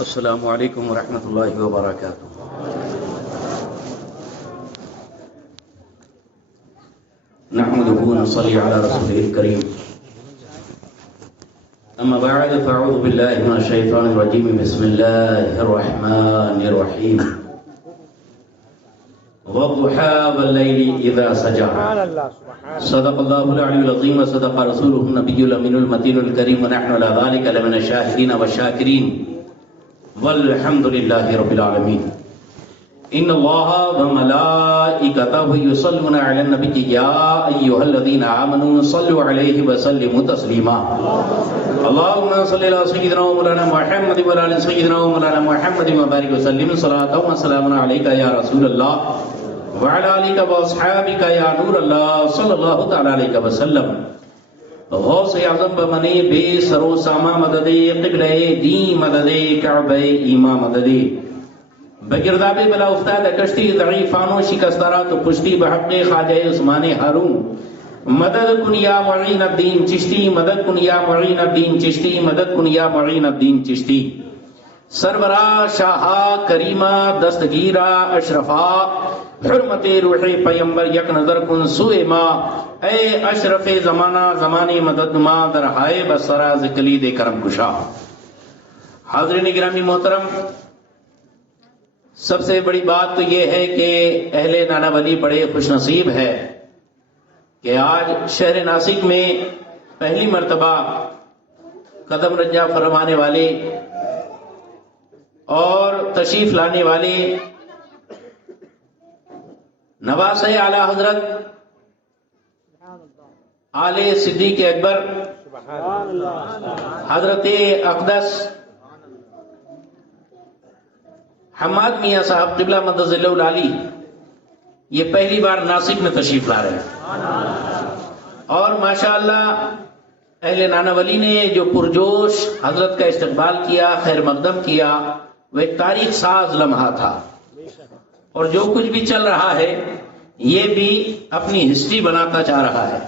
السلام علیکم ورحمۃ اللہ وبرکاتہ. نحمده ونصلي على رسوله الكريم. اما بعد فاعوذ بالله من الشيطان الرجيم. بسم الله الرحمن الرحيم. والضحى والليل اذا سجى. صدق الله العلي العظيم وصدق رسوله النبي الامين المتين الكريم. ونحن على ذلك لمن الشاهدين والشاكرين والحمد لله رب العالمين. ان الله وملائكته يصلون على النبي يا ايها الذين امنوا صلوا عليه وسلموا تسليما. اللهم صل على سيدنا ومولانا محمد وعلى ال سيدنا ومولانا محمد وبارك وسلم صلاة وسلام عليك يا رسول الله وعلى آلك واصحابك يا نور الله صلى الله تعالى عليه وسلم. غوث اعظم بمنے بے سرو ساما مددے قبلہ دی مددے کعبہ ایما مددے بگرداب بلا افتاد کشتی ضعیفانو شکسترا تو پشتی بحق خواجہ عثمان ہارون. مدد کن یا معین الدین چشتی مدد کن یا معین الدین چشتی مدد کن یا معین الدین چشتی. سرورا شاہا کریمہ دستگیرہ اشرفا حرمت روح پیمبر یک نظر کن سوئے ما اے اشرف زمانہ زمانی مدد ما درہائے بسرا ذکلی دے کرم کشا. حاضرین گرامی محترم، سب سے بڑی بات تو یہ ہے کہ اہل نانا ولی بڑے خوش نصیب ہے کہ آج شہر ناسک میں پہلی مرتبہ قدم رنجہ فرمانے والے اور تشریف لانے والے نواسہ اعلی حضرت آل صدیق اکبر حضرت اقدس حماد میاں صاحب قبلہ مدد اللہ العالی یہ پہلی بار ناسک میں تشریف لا رہے ہیں، اور ماشاءاللہ اہل نانا ولی نے جو پرجوش حضرت کا استقبال کیا، خیر مقدم کیا، وہ ایک تاریخ ساز لمحہ تھا. اور جو کچھ بھی چل رہا ہے یہ بھی اپنی ہسٹری بناتا جا رہا ہے.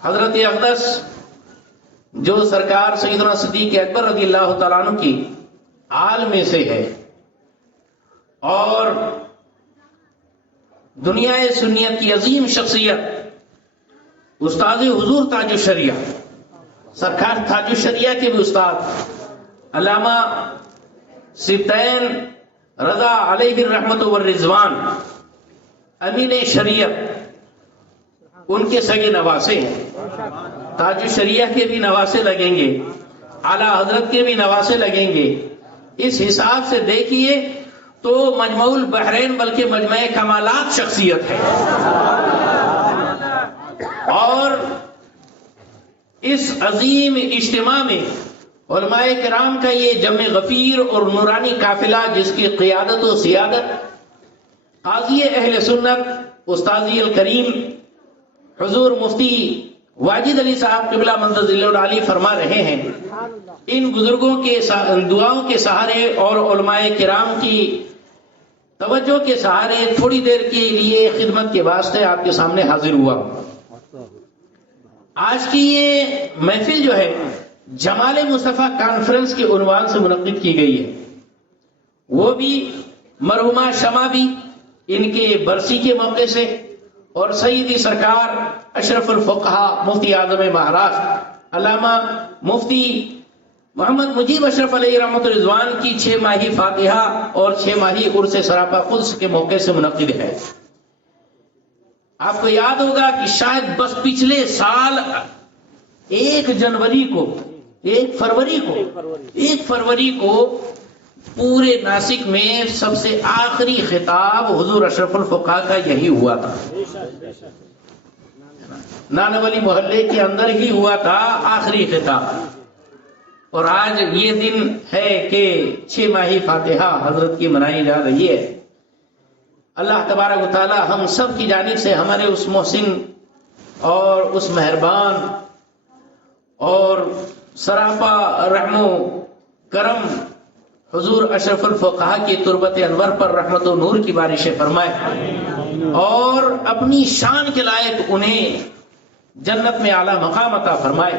حضرت اقدس جو سرکار سیدنا صدیق اکبر رضی اللہ تعالیٰ عنہ کی آل میں سے ہے اور دنیا سنیت کی عظیم شخصیت، استاد حضور تاج الشریعہ سرکار تاج الشریعہ کے بھی استاد علامہ سبطین رضا علیہ الرحمت والرضوان امین شریعت ان کے سگے نواسے ہیں. تاج الشریعہ کے بھی نواسے لگیں گے، اعلیٰ حضرت کے بھی نواسے لگیں گے. اس حساب سے دیکھیے تو مجمع البحرین بلکہ مجمع کمالات شخصیت ہے. اور اس عظیم اجتماع میں علماء کرام کا یہ جمع غفیر اور نورانی قافلہ جس کی قیادت و سیادت قاضی اہل سنت استاذی الکریم حضور مفتی واجد علی صاحب قبلہ مدد اللہ العالی فرما رہے ہیں، ان بزرگوں کے دعاؤں کے سہارے اور علماء کرام کی توجہ کے سہارے تھوڑی دیر کے لیے خدمت کے واسطے آپ کے سامنے حاضر ہوا. آج کی یہ محفل جو ہے جمال مصطفیٰ کانفرنس کے عنوان سے منعقد کی گئی ہے، وہ بھی مرحومہ شمع بھی ان کے برسی کے موقع سے، اور سیدی سرکار اشرف الفقہا مفتی اعظم مہاراشٹر علامہ مفتی محمد مجیب اشرف علیہ رحمت رضوان کی 6 ماہی فاتحہ اور 6 ماہی عرس سراپا قدس کے موقع سے منعقد ہے. آپ کو یاد ہوگا کہ شاید بس پچھلے سال 1 فروری کو پورے ناسک میں سب سے آخری خطاب حضور اشرف الفقہا کا یہی ہوا تھا. نانا ولی محلے کے اندر ہی ہوا تھا آخری خطاب. اور آج یہ دن ہے کہ 6 ماہی فاتحہ حضرت کی منائی جا رہی ہے. اللہ تبارک و تعالی ہم سب کی جانب سے ہمارے اس محسن اور اس مہربان اور سراپا رحم و کرم حضور اشرف الفقہا کی تربت انور پر رحمت و نور کی بارشیں فرمائے اور اپنی شان کے لائق انہیں جنت میں اعلیٰ مقام عطا فرمائے.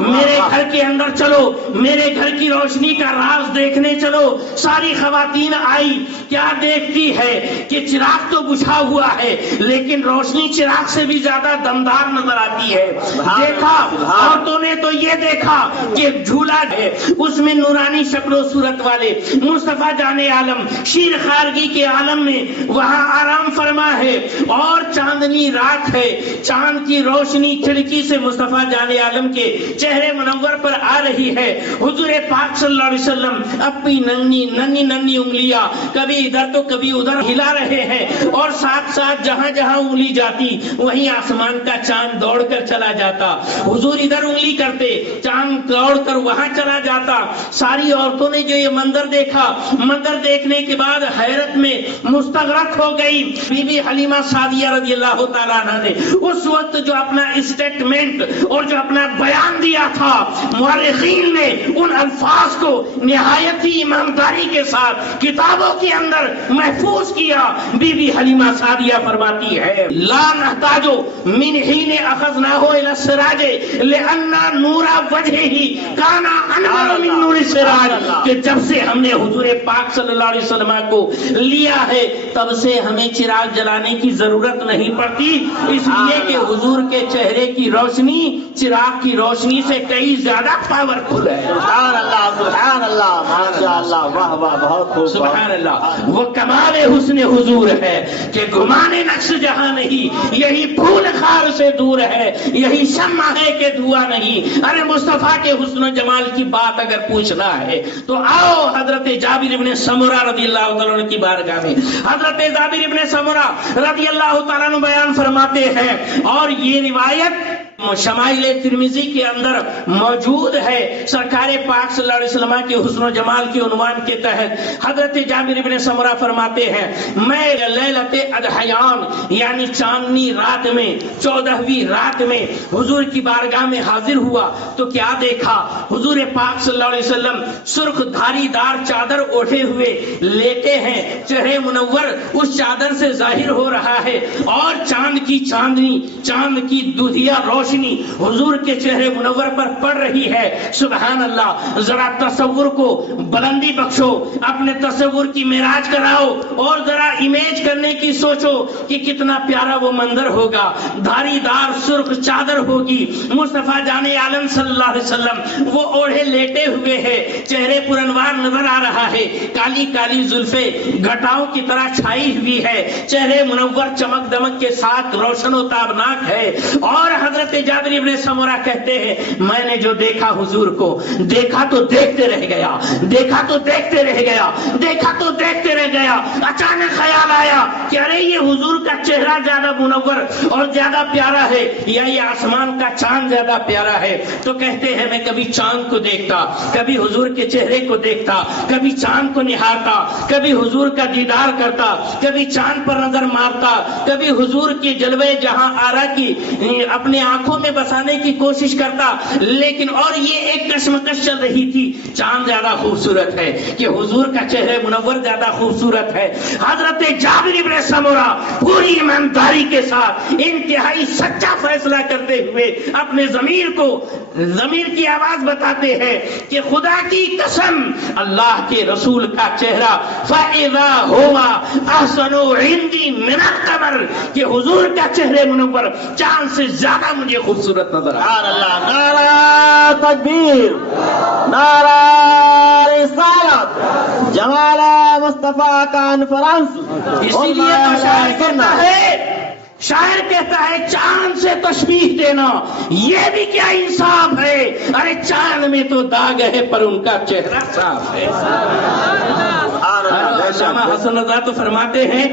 میرے گھر کے اندر چلو، میرے گھر کی روشنی کا راز دیکھنے چلو۔ ساری خواتین آئی، کیا دیکھتی ہے کہ چراغ تو بجھا ہوا ہے لیکن روشنی چراغ سے بھی زیادہ دمدار نظر آتی ہے۔ دیکھا عورتوں نے تو یہ دیکھا کہ جھولا ہے، اس میں نورانی شکل و صورت والے مصطفیٰ جان عالم شیر خارگی کے عالم میں وہاں آرام فرما ہے، اور چاندنی رات ہے، چاند کی روشنی کھڑکی سے مصطفیٰ جان عالم کے چہرے منور پر آ رہی ہے۔ حضور پاک صلی اللہ علیہ وسلم اپنی ننھی انگلیاں کبھی ادھر تو کبھی ادھر ہلا رہے ہیں، اور ساتھ ساتھ جہاں جہاں انگلی جاتی وہیں آسمان کا چاند دوڑ کر چلا جاتا۔ حضور ادھر انگلی کرتے، چاند دوڑ کر وہاں چلا جاتا۔ ساری عورتوں نے جو یہ منظر دیکھا، منظر دیکھنے کے بعد حیرت میں مستغرق ہو گئی۔ بی بی حلیمہ سعدیہ رضی اللہ تعالیٰ عنہ نے اس وقت جو اپنا اسٹیٹمنٹ اور جو اپنا بیان دیا تھا، مورخین نے ان الفاظ کو نہایت ہی ایمانداری کے ساتھ کتابوں کے اندر محفوظ کیا۔ بی بی حلیمہ سعدیہ فرماتی ہے، لا نحتاج من حین اخذناہ الی السراج لأن نور وجہہ کان انور من نور السراج، کہ جب سے ہم نے حضور پاک صلی اللہ علیہ وسلم کو لیا ہے تب سے ہمیں چراغ جلانے کی ضرورت نہیں پڑتی، اس لیے کہ حضور کے چہرے کی روشنی چراغ کی روشنی سے کئی زیادہ پاورفل ہے۔ سبحان اللہ، سبحان اللہ، ماشاء اللہ، واہ واہ، بہت خوب، سبحان اللہ۔ وہ کمال حسن حضور ہے کہ گمانے نقش جہاں نہیں، یہی پھول خار سے دور ہے، یہی شمع ہے کہ دھواں نہیں۔ ارے مصطفیٰ کے حسن و جمال کی بات اگر پوچھنا ہے تو آؤ حضرت جابر ابن سمرہ رضی اللہ تعالیٰ عنہ کی بارگاہ میں۔ حضرت جابر ابن سمرہ رضی اللہ تعالیٰ عنہ بیان فرماتے ہیں، اور یہ روایت شمائل ترمذی کے اندر موجود ہے۔ سرکار پاک صلی اللہ علیہ وسلم کے حسن و جمال کے عنوان کے تحت حضرت جابر ابن سمرہ فرماتے ہیں، میں لیلۃ اضحیان یعنی چاندنی رات میں 14ویں رات میں حضور کی بارگاہ میں حاضر ہوا تو کیا دیکھا، حضور پاک صلی اللہ علیہ وسلم سرخ دھاری دار چادر اوڑھے ہوئے لیٹے ہیں، چہرے منور اس چادر سے ظاہر ہو رہا ہے، اور چاند کی چاندنی، چاند کی دودھیا روشنی حضور کے چہرے منور پر پڑ رہی ہے۔ سبحان اللہ، ذرا تصور کو بلندی بخشو، اپنے تصور کی معراج کراؤ، اور ذرا امیج کرنے کی سوچو کہ کتنا پیارا وہ منظر ہوگا۔ دھاری دار سرخ چادر ہوگی، مصطفیٰ جان عالم صلی اللہ علیہ وسلم وہ اوڑھے لیٹے ہوئے ہیں، چہرے پرانوار نظر آ رہا ہے، کالی کالی زلفیں گھٹاؤں کی طرح چھائی ہوئی ہے، چہرے منور چمک دمک کے ساتھ روشن و تابناک ہے۔ اور حضرت جابر ابن سمرہ کہتے ہیں، میں نے جو دیکھا حضور کو، دیکھا تو دیکھتے رہ گیا، دیکھا تو دیکھتے رہ گیا، دیکھا تو دیکھتے رہ گیا۔ اچانک خیال آیا کہ ارے یہ حضور کا چہرہ زیادہ منور اور زیادہ پیارا ہے یا یہ آسمان کا چاند زیادہ پیارا ہے؟ تو کہتے ہیں، میں کبھی چاند کو دیکھتا، کبھی حضور کے چہرے کو دیکھتا، کبھی چاند کو نہارتا، کبھی حضور کا دیدار کرتا، کبھی چاند پر نظر مارتا، کبھی حضور کی جلوے جہاں آرا کی اپنے آنکھوں میں بسانے کی کوشش کرتا، لیکن اور یہ ایک کشمکش چل رہی تھی، چاند زیادہ خوبصورت ہے کہ حضور کا چہرے منور زیادہ خوبصورت ہے؟ حضرت جابر ابن سمرہ پوری ایمانداری کے ساتھ انتہائی سچا فیصلہ کرتے ہوئے اپنے ضمیر کی آواز بتاتے ہیں کہ خدا کی قسم، اللہ کے رسول کا چہرہ فَإِذَا هُوَ أَحْسَنُ عِنْدِي مِنَ الْقَمَرِ، کہ حضور کا چہرے منور چاند سے زیادہ مجھے خوبصورت نظر آیا۔ سبحان اللہ، نعرہ تکبیر، نعرہ رسالت، جمال مصطفیٰ کانفرنس۔ اسی لیے شاعر کہتا ہے چاند سے تشبیہ دینا یہ بھی کیا انصاف ہے؟ ارے چاند میں تو داغ ہے پر ان کا چہرہ صاف ہے۔ علامہ حسن رضا تو فرماتے ہیں،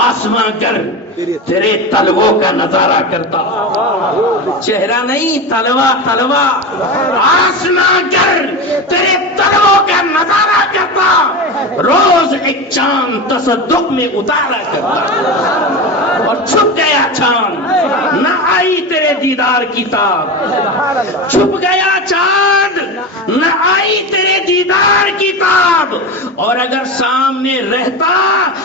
آسماں گر تیرے تلووں کا نظارہ کرتا، چہرہ نہیں تلوا، آسماں گر تیرے تلووں کا نظارہ کرتا، روز ایک چاند تصدق میں اتارا کرتا، اور چھپ گیا چاند، نہ آئی تیرے دیدار کی تاب، چھپ گیا چاند، نہ آئی تیرے دیدار کی تاب، اور اور اگر سامنے رہتا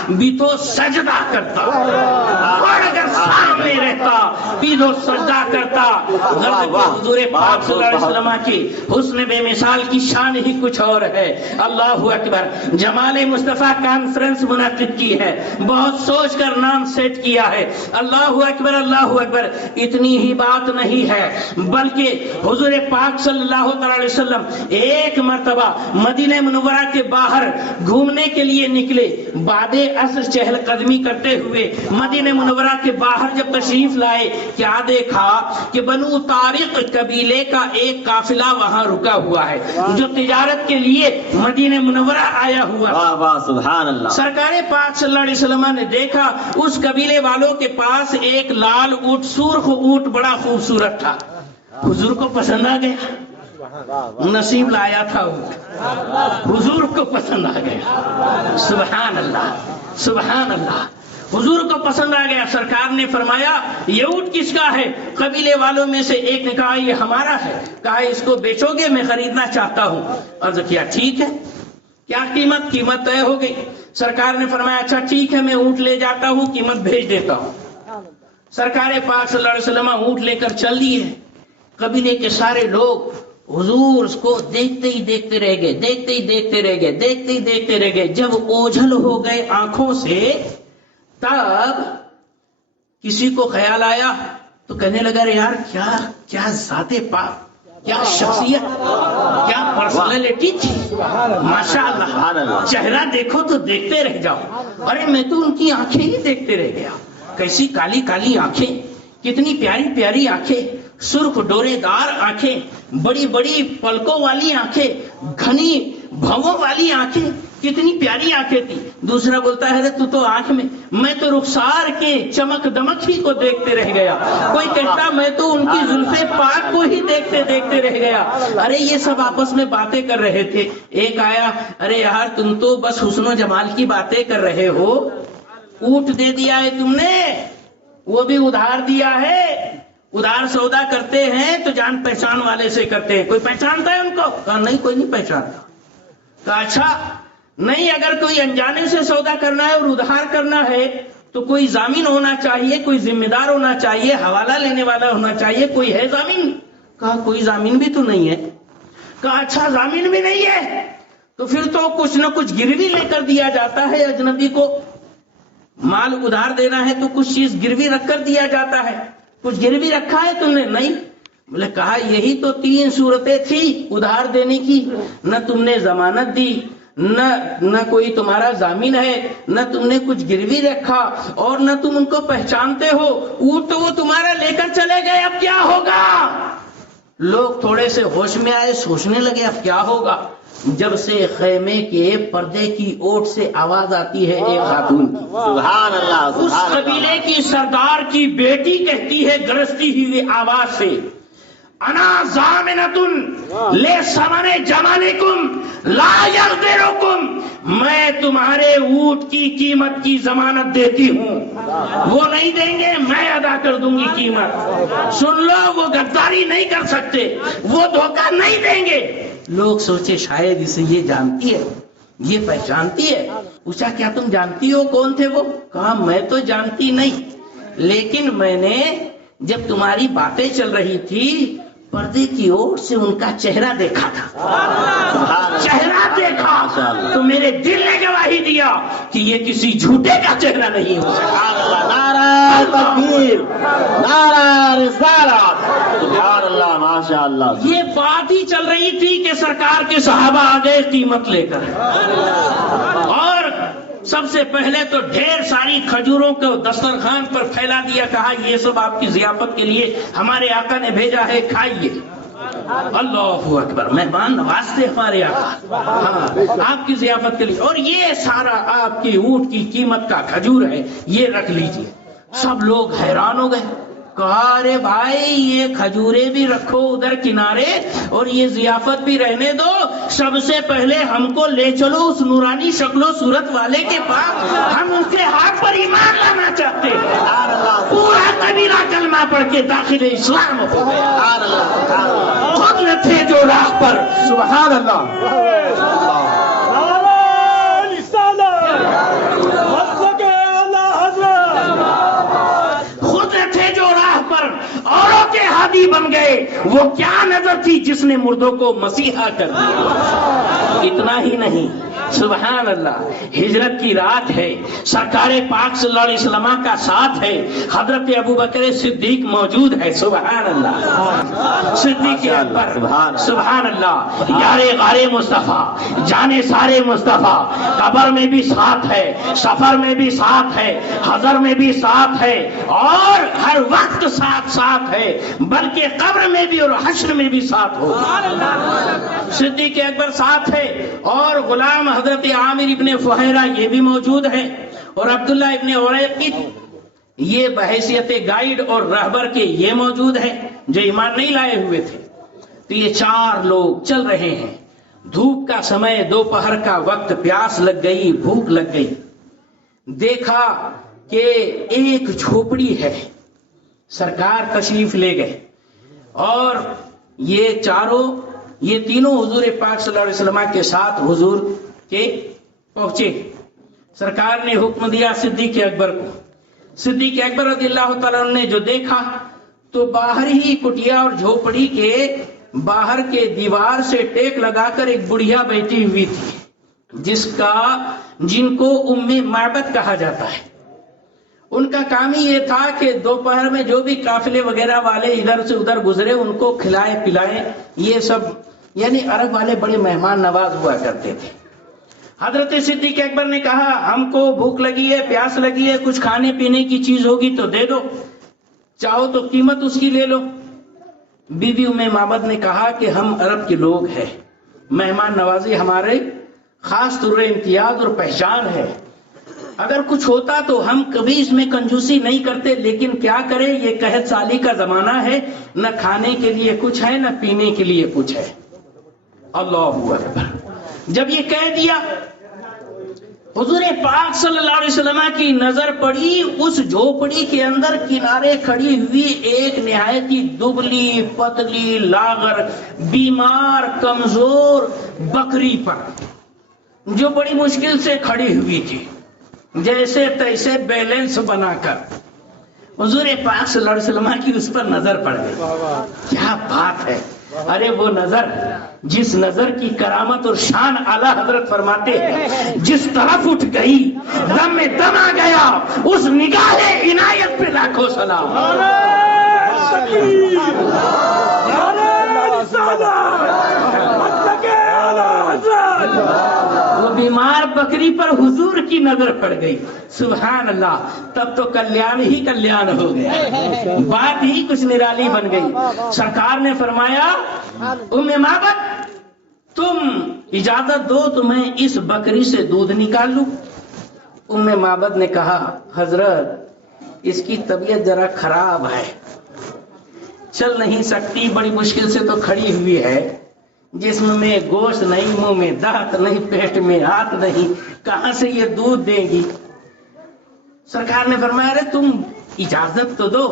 بھی تو سجدہ کرتا، اور اگر سامنے رہتا بھی تو سجدہ کرتا۔ حضور پاک صلی اللہ علیہ وسلم کی حسن بے مثال کی شان ہی کچھ اور ہے۔ اللہ اکبر۔ جمال مصطفیٰ کانفرنس منعقد کی ہے، بہت سوچ کر نام سیٹ کیا ہے۔ اللہ اکبر، اللہ اکبر۔ اتنی ہی بات نہیں ہے بلکہ حضور پاک صلی اللہ علیہ وسلم ایک مرتبہ مدینہ منورہ کے باہر گھومنے کے لیے نکلے، بعد عصر چہل قدمی کرتے ہوئے مدینہ منورہ کے باہر جب تشریف لائے، کیا دیکھا کہ بنو طارق قبیلے کا ایک قافلہ وہاں رکا ہوا ہے جو تجارت کے لیے مدینہ منورہ آیا ہوا۔ سبحان اللہ۔ سرکار پاک صلی اللہ علیہ وسلم نے دیکھا اس قبیلے والوں کے پاس ایک لال اونٹ، سرخ اونٹ بڑا خوبصورت تھا، حضور کو پسند آ گیا، نصیب لایا تھا اونٹ، حضور کو پسند آ گیا۔ سبحان اللہ، سبحان اللہ۔ حضور کو پسند آ گیا۔ سرکار نے فرمایا یہ اونٹ کس کا ہے؟ قبیلے والوں میں سے ایک نے کہا یہ ہمارا ہے۔ کہا اس کو بیچو گے؟ میں خریدنا چاہتا ہوں۔ عرض کیا ٹھیک ہے، کیا قیمت؟ قیمت طے ہو گئی۔ سرکار نے فرمایا اچھا ٹھیک ہے، میں اونٹ لے جاتا ہوں، قیمت بھیج دیتا ہوں۔ سرکار پاک صلی اللہ علیہ وسلم اونٹ لے کر چل دیے۔ قبیلے کے سارے لوگ حضور کو دیکھتے ہی دیکھتے رہ گئے، دیکھتے ہی دیکھتے رہ گئے، دیکھتے ہی دیکھتے رہ گئے۔ جب اوجھل ہو گئے آنکھوں سے تب کسی کو خیال آیا تو کہنے لگا یار کیا ذات پاک، کیا شخصیت، کیا پرسنالٹی تھی، ماشاءاللہ۔ چہرہ دیکھو تو دیکھتے رہ جاؤ۔ ارے میں تو ان کی آنکھیں ہی دیکھتے رہ گیا، کیسی کالی کالی آنکھیں، کتنی پیاری پیاری آنکھیں، سرخ ڈورے دار آنکھیں، بڑی بڑی پلکوں والی آنکھیں، گھنی بھووں والی آنکھیں، کتنی پیاری آنکھیں تھی۔ دوسرا بولتا ہے تو تو آنکھ میں تو رخسار کے چمک دمک ہی کو دیکھتے رہ گیا۔ کوئی کہتا میں تو ان کی زلفے پاک کو ہی دیکھتے دیکھتے رہ گیا۔ ارے یہ سب آپس میں باتیں کر رہے تھے۔ ایک آیا، ارے یار تم تو بس حسن و جمال کی باتیں کر رہے ہو، اونٹ دے دیا ہے تم نے، وہ بھی ادھار دیا ہے۔ ادھار سودا کرتے ہیں تو جان پہچان والے سے کرتے ہیں، کوئی پہچانتا ہے ان کو؟ کہا نہیں کوئی نہیں پہچانتا۔ کہا اچھا نہیں، اگر کوئی انجانے سے سودا کرنا ہے اور ادھار کرنا ہے تو کوئی ضامن ہونا چاہیے، کوئی ذمہ دار ہونا چاہیے، حوالہ لینے والا ہونا چاہیے، کوئی ہے ضامن؟ کہا کوئی ضامن بھی تو نہیں ہے۔ کہا اچھا ضامن بھی نہیں ہے تو پھر تو کچھ نہ کچھ گروی لے کر دیا جاتا ہے، اجنبی کو مال ادھار دینا ہے تو کچھ چیز گروی رکھ کر دیا جاتا ہے، کچھ گروی رکھا ہے تم نے؟ نہیں۔ بولے کہا یہی تو 3 صورتیں تھی ادھار دینے کی، نہ تم نے ضمانت دی، نہ کوئی تمہارا ضامن ہے، نہ تم نے کچھ گروی رکھا، اور نہ تم ان کو پہچانتے ہو۔ اونٹ تو وہ تمہارا لے کر چلے گئے، اب کیا ہوگا؟ لوگ تھوڑے سے ہوش میں آئے، سوچنے لگے اب کیا ہوگا۔ جب سے خیمے کے پردے کی اوٹ سے آواز آتی ہے ایک خاتون کی، سبحان اللہ۔ اس قبیلے کی سردار کی بیٹی کہتی ہے گرجتی ہوئی آواز سے، انا ضامنتن لثمن جمالکم لا یغدرکم، میں تمہارے اونٹ کی قیمت کی ضمانت دیتی ہوں، وہ نہیں دیں گے، میں ادا کر دوں گی قیمت۔ سن لو، وہ غداری نہیں کر سکتے، وہ دھوکہ نہیں دیں گے۔ لوگ سوچے شاید اسے یہ جانتی ہے، یہ پہچانتی ہے۔ پوچھا کیا تم جانتی ہو کون تھے وہ؟ کہا میں تو جانتی نہیں، لیکن میں نے جب تمہاری باتیں چل رہی تھی پردے کی اوٹ سے ان کا چہرہ دیکھا تھا، چہرہ دیکھا تو میرے دل نے گواہی دیا کہ یہ کسی جھوٹے کا چہرہ نہیں ہو سکتا۔ نعرہ تکبیر، نعرہ رسالت، سبحان اللہ، ماشاء اللہ۔ یہ بات ہی چل رہی تھی کہ سرکار کے صحابہ آ گئے قیمت لے کر، اور سب سے پہلے تو ڈھیر ساری کھجوروں کو دسترخوان پر پھیلا دیا، کہا یہ سب آپ کی ضیافت کے لیے ہمارے آقا نے بھیجا ہے، کھائیے۔ اللہ اکبر، مہمان نوازتے ہمارے آقا، ہاں آپ کی ضیافت کے لیے، اور یہ سارا آپ کی اونٹ کی قیمت کا کھجور ہے، یہ رکھ لیجئے۔ سب لوگ حیران ہو گئے، کہا ارے بھائی یہ کھجورے بھی رکھو ادھر کنارے اور یہ ضیافت بھی رہنے دو، سب سے پہلے ہم کو لے چلو اس نورانی شکل و صورت والے کے پاس، ہم ان کے ہاتھ پر ایمان لانا چاہتے ہیں۔ پورا قبیلہ کلمہ پڑھ کے داخل اسلام ہو گیا، خود نہ تھے جو راہ پر۔ سبحان اللہ۔ بن گئے. وہ کیا نظر تھی جس نے مردوں کو مسیحا کر دیا. اتنا ہی نہیں، سبحان اللہ، ہجرت کی رات ہے، سرکار پاک صلی اللہ علیہ وسلم کا ساتھ ہے، حضرت ابوبکر صدیق موجود ہے. سبحان اللہ، صدیق اکبر، سبحان اللہ، یار غار مصطفیٰ، جانے سارے مصطفیٰ، قبر میں بھی ساتھ ہے، سفر میں بھی ساتھ ہے، حضر میں بھی ساتھ ہے، اور ہر وقت ساتھ ساتھ ہے، بلکہ قبر میں بھی اور حشر میں بھی ساتھ ہو. صدیق اکبر ساتھ ہے، اور غلام حضرت عامر ابن فہیرہ یہ بھی موجود ہے، اور عبداللہ ابن عریقط یہ بحیثیت گائیڈ اور رہبر کے یہ موجود ہے جو ایمان نہیں لائے ہوئے تھے. تو یہ 4 لوگ چل رہے ہیں. دھوپ کا سمے، دوپہر کا وقت، پیاس لگ گئی، بھوک لگ گئی. دیکھا کہ ایک جھوپڑی ہے، سرکار تشریف لے گئے، اور یہ تینوں حضور پاک صلی اللہ علیہ وسلم کے ساتھ حضور کے پہنچے. سرکار نے حکم دیا صدیق اکبر کو. صدیق اکبر رضی اللہ تعالیٰ عنہ نے جو دیکھا تو باہر ہی کٹیا اور جھوپڑی کے باہر کے دیوار سے ٹیک لگا کر ایک بڑھیا بیٹھی ہوئی تھی، جن کو ام معبد کہا جاتا ہے. ان کا کام ہی یہ تھا کہ دوپہر میں جو بھی قافلے وغیرہ والے ادھر سے ادھر گزرے ان کو کھلائے پلائے. یہ سب یعنی عرب والے بڑے مہمان نواز ہوا کرتے تھے. حضرت صدیق اکبر نے کہا ہم کو بھوک لگی ہے، پیاس لگی ہے، کچھ کھانے پینے کی چیز ہوگی تو دے دو، چاہو تو قیمت اس کی لے لو. بی بی ام معبد نے کہا کہ ہم عرب کے لوگ ہیں، مہمان نوازی ہمارے خاص طور امتیاز اور پہچان ہے، اگر کچھ ہوتا تو ہم کبھی اس میں کنجوسی نہیں کرتے، لیکن کیا کریں، یہ قحط سالی کا زمانہ ہے، نہ کھانے کے لیے کچھ ہے نہ پینے کے لیے کچھ ہے. اللہ اکبر. جب یہ کہہ دیا، حضور پاک صلی اللہ علیہ وسلم کی نظر پڑی اس جھوپڑی کے اندر کنارے کھڑی ہوئی ایک نہایت ہی دبلی پتلی لاغر بیمار کمزور بکری پر، جو بڑی مشکل سے کھڑی ہوئی تھی، جیسے تیسے بیلنس بنا کر. حضور پاک صلی اللہ علیہ وسلم کی اس پر نظر پڑ گئی. کیا بات ہے! ارے وہ نظر، جس نظر کی کرامت اور شان اعلیٰ حضرت فرماتے ہیں، جس طرف اٹھ گئی دم میں دم آ گیا، اس نگاہ عنایت پہ لاکھوں سلام. وہ بیمار بکری پر حضور کی نظر پڑ گئی. سبحان اللہ. تب تو کلیان ہی کلیان ہو گیا، بات ہی کچھ نرالی بن گئی. سرکار نے فرمایا ام معبد تم اجازت دو تو میں اس بکری سے دودھ نکال لوں. ام معبد نے کہا حضرت اس کی طبیعت ذرا خراب ہے، چل نہیں سکتی، بڑی مشکل سے تو کھڑی ہوئی ہے، جسم میں گوشت نہیں، منہ میں دانت نہیں، پیٹ میں ہاتھ نہیں، کہاں سے یہ دودھ دے گی. سرکار نے فرمایا ارے تم اجازت تو دو.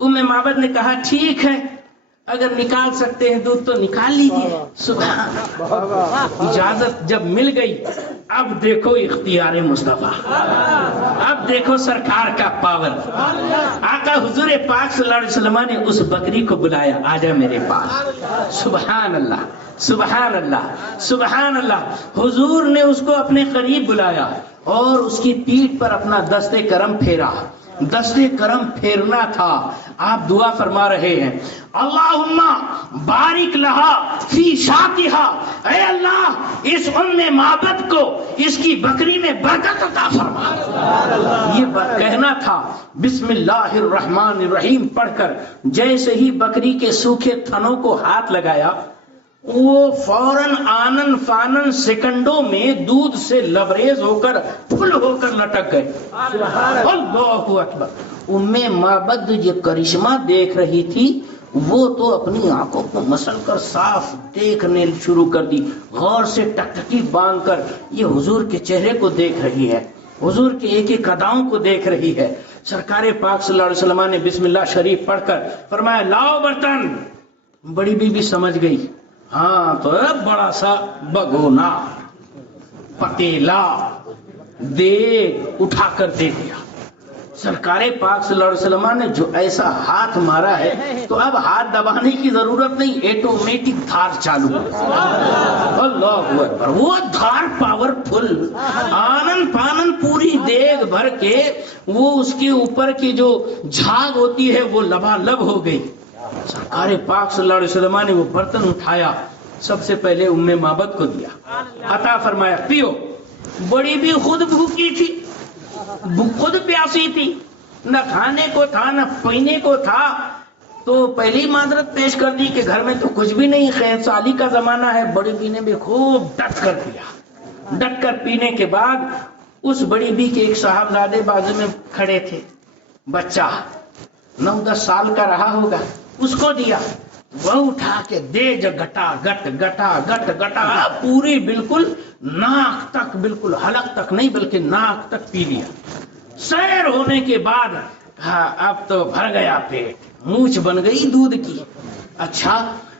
ام معبد نے کہا ٹھیک ہے، اگر نکال سکتے ہیں دودھ تو نکال لیجیے. سبحان اللہ. اجازت جب مل گئی، اب دیکھو اختیار مصطفیٰ، اب دیکھو سرکار کا پاور. آقا حضور پاک صلی اللہ علیہ وسلم نے اس بکری کو بلایا، آجا میرے پاس. سبحان اللہ، سبحان اللہ، سبحان اللہ. حضور نے اس کو اپنے قریب بلایا اور اس کی پیٹھ پر اپنا دست کرم پھیرا. دست کرم پھیرنا تھا. آپ دعا فرما رہے ہیں اللہم بارک لہا فی شاتہا، اے اللہ اس ام معبد کو اس کی بکری میں برکت عطا فرما. یہ کہنا تھا. بسم اللہ الرحمن الرحیم پڑھ کر جیسے ہی بکری کے سوکھے تھنوں کو ہاتھ لگایا، وہ فوراً آنن فانن سیکنڈوں میں دودھ سے لبریز ہو کر پھل ہو کر لٹک گئے. اللہ اکبر. ام معبد یہ کرشمہ دیکھ رہی تھی، وہ تو اپنی آنکھوں کو مسل کر صاف دیکھنے شروع کر دی، غور سے ٹکٹکی باندھ کر یہ حضور کے چہرے کو دیکھ رہی ہے، حضور کے ایک ایک اداؤں کو دیکھ رہی ہے. سرکار پاک صلی اللہ علیہ وسلم نے بسم اللہ شریف پڑھ کر فرمایا لاؤ برتن. بڑی بی بی سمجھ گئی، ہاں تو بڑا سا بگونا پتیلا دے اٹھا کر دے دیا. سرکار پاک صلی اللہ علیہ وسلم نے جو ایسا ہاتھ مارا ہے تو اب ہاتھ دبانے کی ضرورت نہیں، ایٹومیٹک دھار چالو ہے۔ اللہ اکبر، وہ دھار پاورفل، آنن پانن پوری دیگ بھر کے وہ اس کے اوپر کی جو جھاگ ہوتی ہے وہ لبالب ہو گئی۔ سرکار پاک صلی اللہ علیہ وسلم نے وہ برتن اٹھایا، سب سے پہلے ام معبد کو دیا، عطا فرمایا پیو۔ بڑی بھی خود بھوکی تھی، خود پیاسی تھی، نہ کھانے کو تھا نہ پینے کو تھا، تو پہلی معذرت پیش کر دی کہ گھر میں تو کچھ بھی نہیں، خیر سالی کا زمانہ ہے۔ بڑی بی نے بھی خوب ڈٹ کر پیا۔ ڈٹ کر پینے کے بعد اس بڑی بی کے ایک صاحبزادے بازو میں کھڑے تھے، بچہ 9-10 سال کا رہا ہوگا، اس کو دیا۔ وہ اٹھا کے دے جو گٹا گٹا پوری بالکل ناک تک، بالکل حلق تک نہیں بلکہ ناک تک پی لیا۔ سیر ہونے کے بعد کہا اب تو بھر گیا پیٹ، مونچھ بن گئی دودھ کی۔ اچھا،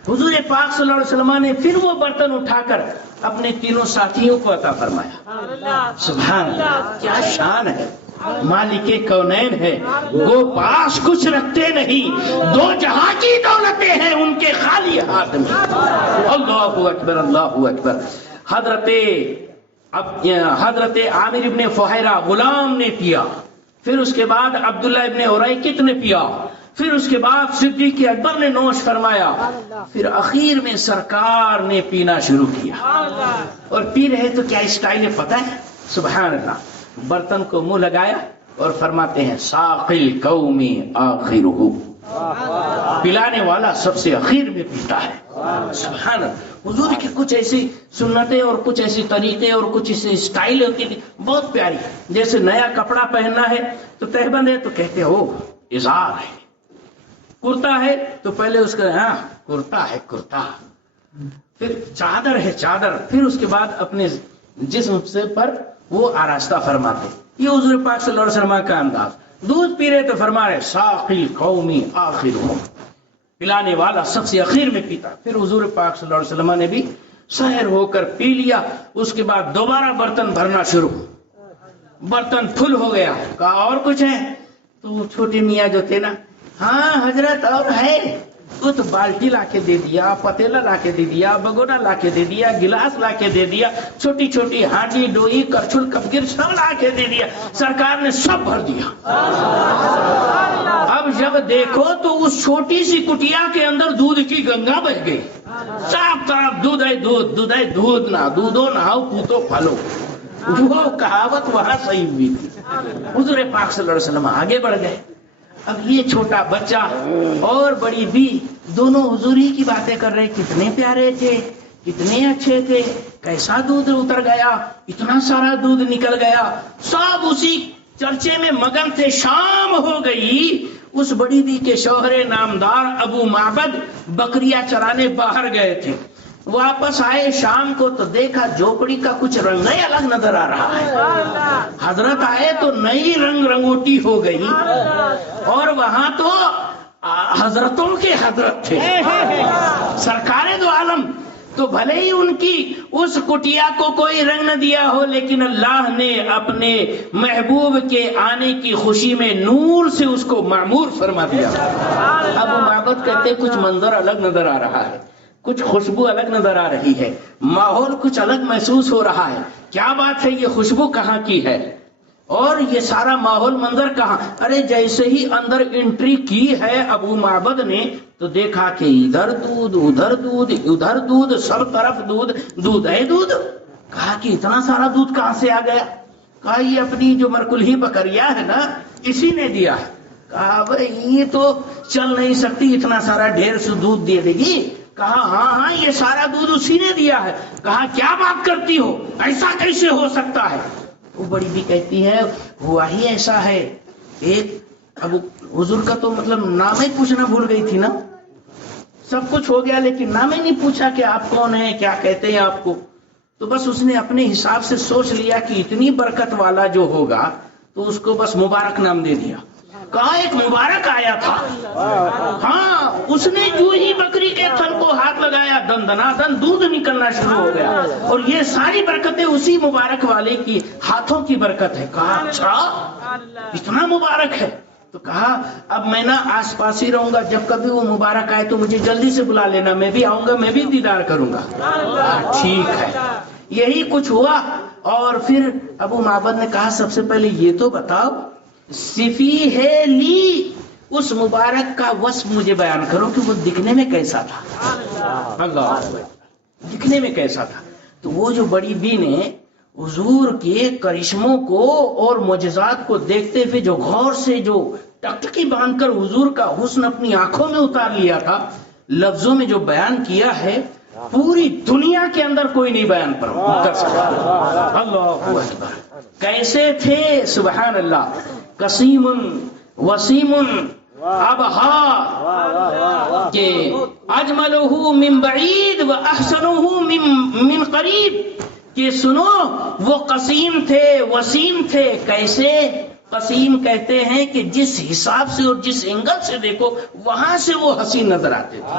حضور پاک صلی اللہ علیہ وسلم نے پھر وہ برتن اٹھا کر اپنے تینوں ساتھیوں کو عطا فرمایا۔ سبحان اللہ، کیا شان ہے، مالک کونین ہے، وہ پاس کچھ رکھتے نہیں، 2 جہاں کی دولتیں ہیں ان کے خالی ہاتھ میں۔ اللہ اکبر، اللہ اکبر۔ حضرت عامر ابن فہیرہ غلام نے پیا، پھر اس کے بعد عبداللہ ابن اریکت نے پیا، پھر اس کے بعد صدیق اکبر نے نوش فرمایا، پھر اخیر میں سرکار نے پینا شروع کیا۔ اور پی رہے تو کیا اسٹائل ہے پتہ ہے؟ سبحان اللہ، برتن کو منہ لگایا اور فرماتے ہیں ساقی القوم آخرہ، پلانے والا سب سے اخیر میں پیتا ہے۔ سبحان اللہ، حضور کی کچھ ایسی سنتیں اور کچھ ایسی طریقے اور کچھ ایسی اسٹائل ہوتی تھی بہت پیاری۔ جیسے نیا کپڑا پہننا ہے تو تہبند ہے تو کہتے ہو ازار ہے، کرتا ہے تو پہلے اس کا ہاں کرتا ہے کرتا، پھر چادر ہے چادر، پھر اس کے بعد اپنے جسم سے پر وہ آراستہ فرماتے۔ یہ حضور پاک صلی اللہ علیہ وسلم کا انداز۔ دودھ پی رہے تو فرما رہے ساقی القوم آخرہ، پلانے والا سب سے اخیر میں پیتا۔ پھر حضور پاک صلی اللہ علیہ وسلم نے بھی سحر ہو کر پی لیا، اس کے بعد دوبارہ برتن بھرنا شروع، برتن فل ہو گیا۔ کہا اور کچھ ہے؟ تو چھوٹے میاں جو تھے نا، ہاں حضرت اور ہے، وہ تو بالٹی لا کے دے دیا، پتیلا لا کے دے دیا، بگونا لا کے دے دیا، گلاس لا کے دے دیا، چھوٹی چھوٹی ہانڈی ڈوئی کرچھل کپگیر سب لا کے دے دیا، سرکار نے سب بھر دیا۔ اب جب دیکھو تو اس چھوٹی سی کٹیا کے اندر دودھ کی گنگا بہ گئی، صاف طرف دودھ ہے دودھ، دودھ ہے دودھ، نہ دودھو نہاؤ پوتو پھلو، وہ کہاوت وہاں صحیح بھی تھی۔ حضور پاک صلی اللہ علیہ وسلم آگے بڑھ گئے۔ اب یہ چھوٹا بچہ اور بڑی بی دونوں حضوری کی باتیں کر رہے، کتنے پیارے تھے، کتنے اچھے تھے، کیسا دودھ اتر گیا، اتنا سارا دودھ نکل گیا، سب اسی چرچے میں مگن تھے۔ شام ہو گئی، اس بڑی بی کے شوہر نامدار ابو معبد بکریاں چرانے باہر گئے تھے، واپس آئے شام کو تو دیکھا جھوپڑی کا کچھ رنگ نئی الگ نظر آ رہا ہے۔ حضرت آئے تو نئی رنگ رنگوٹی ہو گئی، اور وہاں تو حضرتوں کے حضرت تھے، سرکار دو عالم۔ تو بھلے ہی ان کی اس کٹیا کو کوئی رنگ نہ دیا ہو، لیکن اللہ نے اپنے محبوب کے آنے کی خوشی میں نور سے اس کو معمور فرما دیا۔ ابو معبد کہتے کچھ منظر الگ نظر آ رہا ہے، کچھ خوشبو الگ نظر آ رہی ہے، ماحول کچھ الگ محسوس ہو رہا ہے، کیا بات ہے، یہ خوشبو کہاں کی ہے اور یہ سارا ماحول منظر کہاں؟ ارے جیسے ہی اندر انٹری کی ہے ابو معبد نے تو دیکھا کہ ادھر دودھ ادھر دودھ ادھر دودھ، سب طرف دودھ، دودھ ہے دودھ۔ کہا کہ اتنا سارا دودھ کہاں سے آ گیا؟ کہا یہ اپنی جو مرکلہی بکریا ہے نا اسی نے دیا۔ کہا بھائی یہ تو چل نہیں سکتی، اتنا سارا ڈھیر سے دودھ دے دے گی؟ کہا ہاں یہ سارا دودھ اسی نے دیا ہے۔ کہا کیا بات کرتی ہو، ایسا کیسے ہو سکتا ہے؟ وہ بڑی بھی کہتی ہے ہوا ہی ایسا ہے۔ ایک اب حضور کا تو مطلب نام ہی پوچھنا بھول گئی تھی نا، سب کچھ ہو گیا لیکن نام ہی نہیں پوچھا کہ آپ کون ہیں، کیا کہتے ہیں آپ کو۔ تو بس اس نے اپنے حساب سے سوچ لیا کہ اتنی برکت والا جو ہوگا تو اس کو بس مبارک نام دے دیا۔ کہا ایک مبارک آیا تھا، ہاں اس نے جو ہی بکری کے تھن کو ہاتھ لگایا دن دنا دن دودھ نکلنا شروع ہو گیا، اور یہ ساری برکتیں اسی مبارک والے کی ہاتھوں کی برکت ہے۔ کہا اچھا اتنا مبارک ہے. تو کہا اب میں نا آس پاس ہی رہوں گا، جب کبھی وہ مبارک آئے تو مجھے جلدی سے بلا لینا، میں بھی آؤں گا، میں بھی دیدار کروں گا. ٹھیک ہے. یہی کچھ ہوا. اور پھر ابو معبد نے کہا سب سے پہلے یہ تو بتاؤ صفی ہے لی، اس مبارک کا وصف مجھے بیان کرو کہ وہ دکھنے میں کیسا تھا. اللہ دکھنے میں کیسا تھا. تو وہ جو بڑی بی نے حضور کے کرشموں کو اور معجزات کو دیکھتے ہوئے جو غور سے جو ٹکٹکی باندھ کر حضور کا حسن اپنی آنکھوں میں اتار لیا تھا، لفظوں میں جو بیان کیا ہے پوری دنیا کے اندر کوئی نہیں بیان کر سکتا. اللہ اکبر. کیسے تھے سبحان اللہ. قسیم وسیم ابہا کہ اجملہ من بعید و احسنہ من قریب. کہ سنو وہ قسیم تھے وسیم تھے. کیسے؟ قسیم کہتے ہیں کہ جس حساب سے اور جس اینگل سے دیکھو وہاں سے وہ حسین نظر آتے تھے.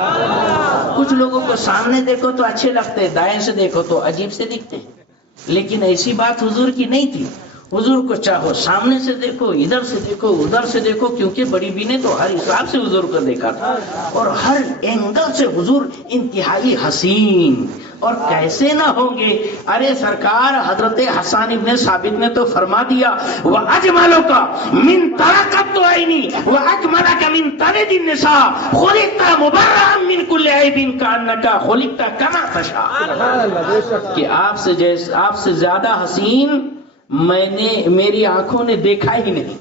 کچھ لوگوں کو سامنے دیکھو تو اچھے لگتے، دائیں سے دیکھو تو عجیب سے دکھتے ہیں. لیکن ایسی بات حضور کی نہیں تھی. حضور کو چاہو سامنے سے دیکھو، ادھر سے دیکھو، ادھر سے دیکھو، کیونکہ بڑی بی نے تو ہر حساب سے حضور کو دیکھا تھا اور ہر اینگل سے حضور انتہائی حسین. اور کیسے نہ ہوں گے. ارے سرکار حضرت حسان ابن ثابت نے تو فرما دیا وَأَجْمَلُكَ مِن تَرَقَتُ عَيْنِي وَأَكْمَلَكَ مِن تَلِدِ النِّسَاءِ خُلِقْتَ مُبَرَّأً مِن كُلِّ عَيْبٍ كَأَنَّكَ خُلِقْتَ كَمَا تَشَاءُ. کہ آپ سے زیادہ حسین میری آنکھوں نے دیکھا ہی نہیں،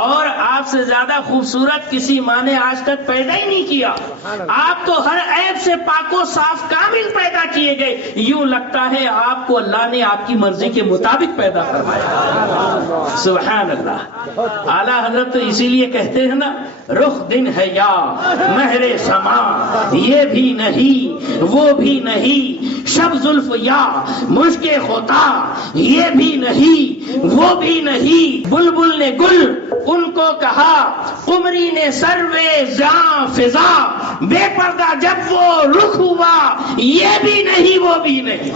اور آپ سے زیادہ خوبصورت کسی ماں نے آج تک پیدا ہی نہیں کیا. آپ تو ہر عیب سے پاک و صاف کامل پیدا کیے گئے. یوں لگتا ہے آپ کو اللہ نے آپ کی مرضی کے مطابق پیدا فرمایا. سبحان اللہ. اعلیٰ حضرت تو اسی لیے کہتے ہیں نا رخ دن ہے یا مہر سما، یہ بھی نہیں وہ بھی نہیں، شب زلف یا مشک خطا، یہ بھی نہیں وہ بھی نہیں. بلبل نے گل ان کو کہا، قمری نے سروے زاں فضا، بے پردہ جب وہ رخ ہوا یہ بھی نہیں وہ بھی نہیں.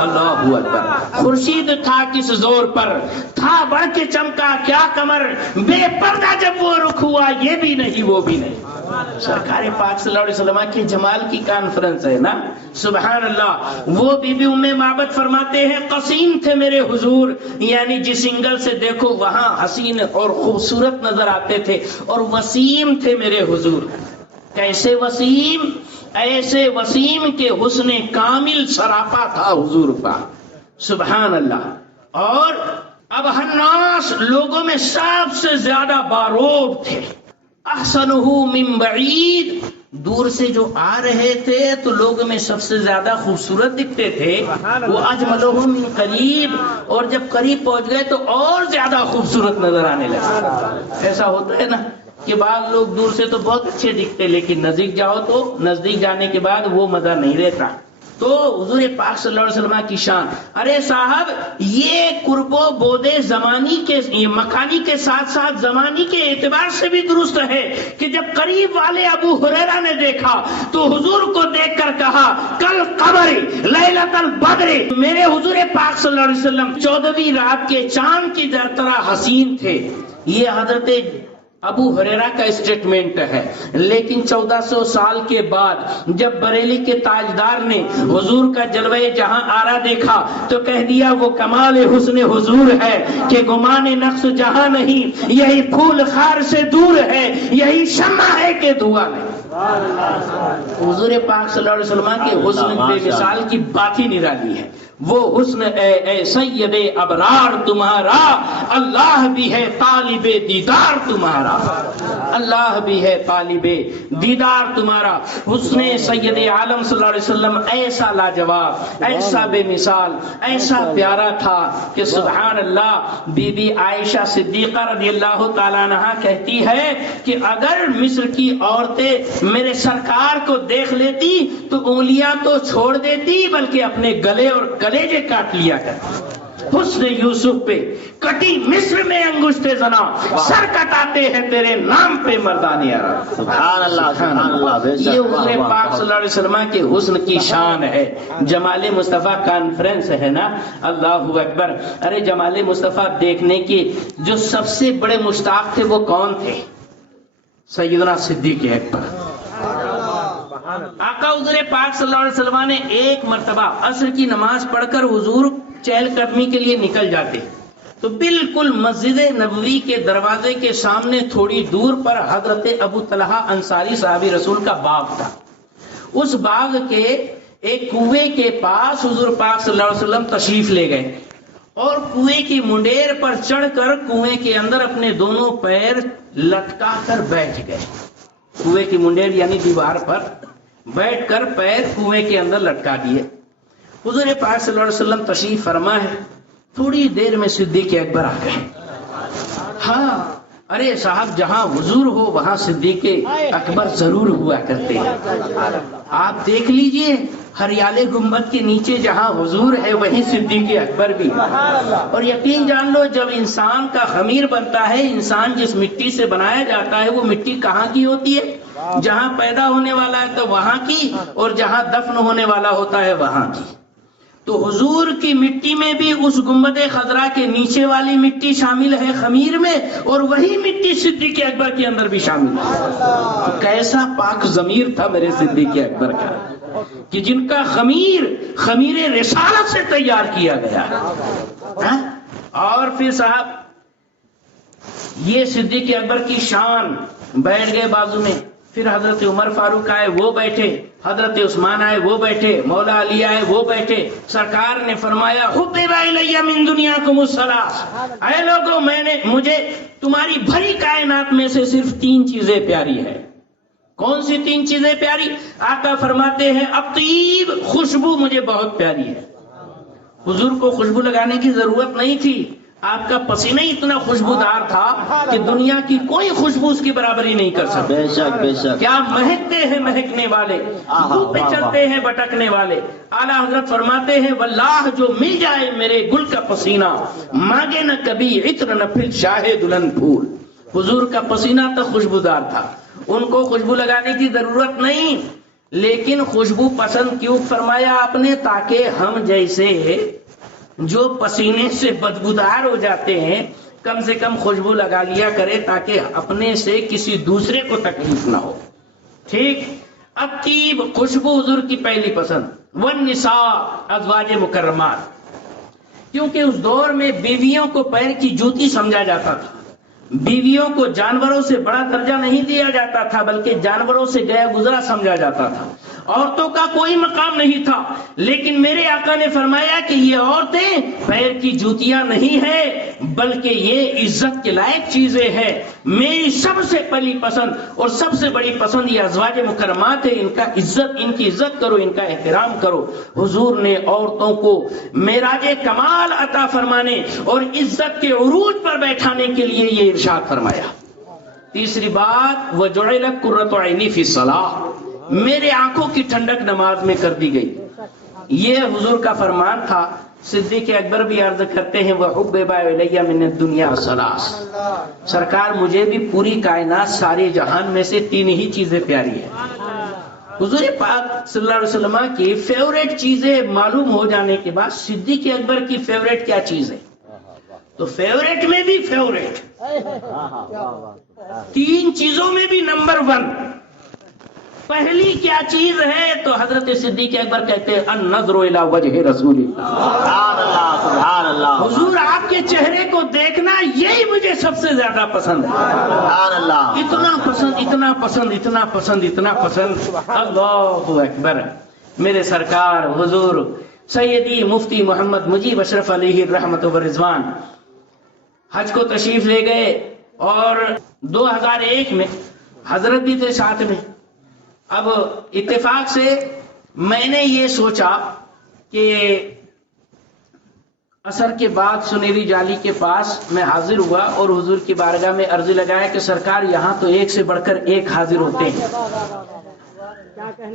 اللہ اکبر. خورشید تھا کس زور پر، تھا بڑھ کے چمکا کیا کمر، بے پردہ جب وہ رخ ہوا یہ بھی نہیں وہ بھی نہیں. سرکار پاک صلی اللہ علیہ وسلم کے جمال کی کانفرنس ہے نا. سبحان اللہ. وہ بی بی ام معبد فرماتے ہیں قسیم تھے میرے حضور، یعنی جس اینگل سے دیکھو وہاں حسین اور خوبصورت نظر آتے تھے. اور وسیم تھے میرے حضور. کیسے وسیم؟ ایسے وسیم کے حسن کامل سراپا تھا حضور کا. سبحان اللہ. اور اب الناس لوگوں میں سب سے زیادہ باروب تھے. احسنہ من بعید، دور سے جو آ رہے تھے تو لوگوں میں سب سے زیادہ خوبصورت دکھتے تھے. وہ اجملہ من قریب، اور جب قریب پہنچ گئے تو اور زیادہ خوبصورت نظر آنے لگے. ایسا ہوتا ہے نا کہ بعض لوگ دور سے تو بہت اچھے دکھتے لیکن نزدیک جاؤ تو نزدیک جانے کے بعد وہ مزہ نہیں رہتا. تو حضور پاک صلی اللہ علیہ وسلم کی شان. ارے صاحب یہ قرب و بود زمانی کے مکانی کے ساتھ ساتھ زمانی کے اعتبار سے بھی درست ہے کہ جب قریب والے ابو ہریرہ نے دیکھا تو حضور کو دیکھ کر کہا کل قمر لیلۃ البدر. میرے حضور پاک صلی اللہ علیہ وسلم 14ویں رات کے چاند کی طرح حسین تھے. یہ حضرت ابو ہریرہ کا اسٹیٹمنٹ ہے. لیکن 1400 سال کے بعد جب بریلی کے تاجدار نے حضور کا جلوہ جہاں آرا دیکھا تو کہہ دیا وہ کمال حسن حضور ہے کہ گمان نقص جہاں نہیں، یہی پھول خار سے دور ہے، یہی شمع ہے کہ دھواں نہیں. حضور پاک صلی اللہ علیہ وسلم کے حسن بے مثال کی بات ہی نرالی ہے. وہ حسن اے سید ابرار تمہارا، اللہ بھی ہے طالب دیدار تمہارا، اللہ بھی ہے طالب دیدار تمہارا. حسن سید عالم صلی اللہ علیہ وسلم ایسا لاجواب، ایسا بے مثال، ایسا پیارا تھا کہ سبحان اللہ. بی بی عائشہ صدیقہ رضی اللہ تعالیٰ عنہا کہتی ہے کہ اگر مصر کی عورتیں میرے سرکار کو دیکھ لیتی تو انگلیاں تو چھوڑ دیتی بلکہ اپنے گلے اور کلیجے کاٹ لیا کرتی. حسن یوسف پہ کٹی مصر میں انگشت زنا، سر کٹاتے ہیں تیرے نام پہ مردان عرب. سبحان اللہ سبحان اللہ. یہ حضور پاک صلی اللہ علیہ وسلم کے حسن کی شان ہے. جمال مصطفیٰ کانفرنس ہے نا، اللہ اکبر. ارے جمال مصطفیٰ دیکھنے کے جو سب سے بڑے مشتاق تھے وہ کون تھے؟ سیدنا صدیق اکبر. آقا حضور پاک صلی اللہ علیہ وسلم نے ایک مرتبہ عصر کی نماز پڑھ کر حضور چہل قدمی کے لیے نکل جاتے تو بالکل مسجد نبوی کے دروازے کے سامنے تھوڑی دور پر حضرت ابو طلحہ انصاری صحابی رسول کا باغ تھا. اس باغ کے ایک کنویں کے پاس حضور پاک صلی اللہ علیہ وسلم تشریف لے گئے اور کنویں کی منڈیر پر چڑھ کر کنویں کے اندر اپنے دونوں پیر لٹکا کر بیٹھ گئے. کنویں کی منڈیر یعنی دیوار پر بیٹھ کر پیر کنویں کے اندر لٹکا دیے. حضور پاک صلی اللہ علیہ وسلم تشریف فرما ہے. تھوڑی دیر میں صدیق اکبر آ گئے. ہاں ارے صاحب جہاں حضور ہو وہاں صدیق اکبر ضرور ہوا کرتے ہیں. آپ دیکھ لیجئے ہریالے گنبد کے نیچے جہاں حضور ہے وہیں صدیق اکبر بھی. اور یقین جان لو جب انسان کا خمیر بنتا ہے، انسان جس مٹی سے بنایا جاتا ہے وہ مٹی کہاں کی ہوتی ہے؟ جہاں پیدا ہونے والا ہے تو وہاں کی، اور جہاں دفن ہونے والا ہوتا ہے وہاں کی. تو حضور کی مٹی میں بھی اس گنبد خضرا کے نیچے والی مٹی شامل ہے خمیر میں، اور وہی مٹی صدیق اکبر کے اندر بھی شامل ہے. کیسا پاک ضمیر تھا میرے صدیق اکبر کا کہ جن کا خمیر رسالت سے تیار کیا گیا. اور پھر صاحب یہ صدیق اکبر کی شان. بیٹھ گئے بازو میں. پھر حضرت عمر فاروق آئے وہ بیٹھے، حضرت عثمان آئے وہ بیٹھے، مولا علی آئے وہ بیٹھے. سرکار نے فرمایا حبب الی من دنیاکم الثلاث، اے لوگوں مجھے تمہاری بھری کائنات میں سے صرف 3 چیزیں پیاری ہے. کون سی 3 چیزیں پیاری؟ آقا فرماتے ہیں اطیب، خوشبو مجھے بہت پیاری ہے. حضور کو خوشبو لگانے کی ضرورت نہیں تھی. آپ کا پسینہ اتنا خوشبودار تھا کہ دنیا کی کوئی خوشبو اس کی برابری نہیں کر سکتی. بے شک بے شک. کیا مہکتے ہیں مہکنے والے، منہ پہ چلتے ہیں بٹکنے والے. اعلیٰ حضرت فرماتے ہیں واللہ جو مل جائے میرے گل کا پسینہ، مانگے نہ کبھی عطر نہ پھر شاہ دلہن پھول. حضور کا پسینہ تو خوشبودار تھا، ان کو خوشبو لگانے کی ضرورت نہیں. لیکن خوشبو پسند کیوں فرمایا آپ نے؟ تاکہ ہم جیسے جو پسینے سے بدبودار ہو جاتے ہیں کم سے کم خوشبو لگا لیا کرے تاکہ اپنے سے کسی دوسرے کو تکلیف نہ ہو. ٹھیک. اب طیب خوشبو حضور کی پہلی پسند. والنساء ازواج مکرمات، کیونکہ اس دور میں بیویوں کو پیر کی جوتی سمجھا جاتا تھا. بیویوں کو جانوروں سے بڑا درجہ نہیں دیا جاتا تھا بلکہ جانوروں سے گیا گزرا سمجھا جاتا تھا. عورتوں کا کوئی مقام نہیں تھا. لیکن میرے آقا نے فرمایا کہ یہ عورتیں پیر کی جوتیاں نہیں ہیں بلکہ یہ عزت کے لائق چیزیں ہیں. میری سب سے پہلی پسند اور سب سے بڑی پسند یہ ازواج مکرمات ہے. ان کی عزت کرو، ان کا احترام کرو. حضور نے عورتوں کو معراج کمال عطا فرمانے اور عزت کے عروج پر بیٹھانے کے لیے یہ ارشاد فرمایا. تیسری بات وجعلت قرۃ عینی فی الصلاۃ، میرے آنکھوں کی ٹھنڈک نماز میں کر دی گئی. یہ حضور کا فرمان تھا. صدیق اکبر بھی عرض کرتے ہیں وحبب الی من الدنیا ثلاث، سرکار مجھے بھی پوری کائنات سارے جہان میں سے 3 ہی چیزیں پیاری ہیں. حضور پاک صلی اللہ علیہ وسلم کی فیوریٹ چیزیں معلوم ہو جانے کے بعد صدیق اکبر کی فیوریٹ کیا چیز ہے؟ تو فیوریٹ میں بھی فیوریٹ، 3 چیزوں میں بھی نمبر 1. پہلی کیا چیز ہے؟ تو حضرت صدیق اکبر کہتے ہیں النظر الی وجہ رسول اللہ. سبحان اللہ سبحان اللہ. حضور آپ کے چہرے کو دیکھنا یہی مجھے سب سے زیادہ پسند ہے. سبحان اللہ. اتنا پسند اتنا پسند اتنا پسند اتنا پسند. اللہ اکبر. میرے سرکار حضور سیدی مفتی محمد مجیب اشرف علیہ الرحمت والرضوان حج کو تشریف لے گئے اور 2001 میں حضرت بھی تھے ساتھ میں. اب اتفاق سے میں نے یہ سوچا کہ عصر کے بعد سنہری جالی کے پاس میں حاضر ہوا اور حضور کی بارگاہ میں عرض لگایا کہ سرکار یہاں تو ایک سے بڑھ کر ایک حاضر ہوتے ہیں.